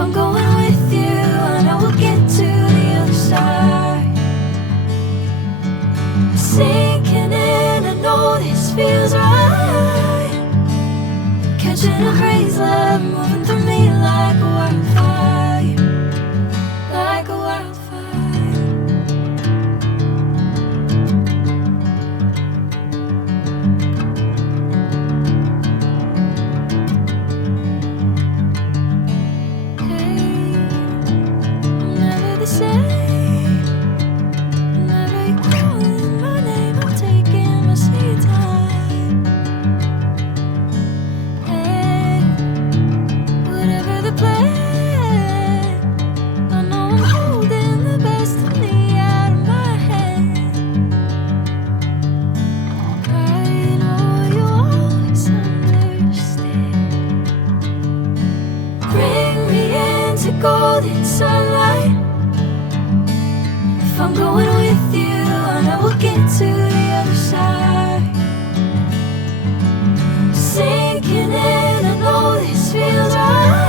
I'm going with you, I know we'll get to the other side. Sinking in, I know this feels right. Catching a crazy love, moving through me like a wildfire, like a wildfire. Golden sunlight. If I'm going with you, I know we'll get to the other side. Sinking in, I know this feels right.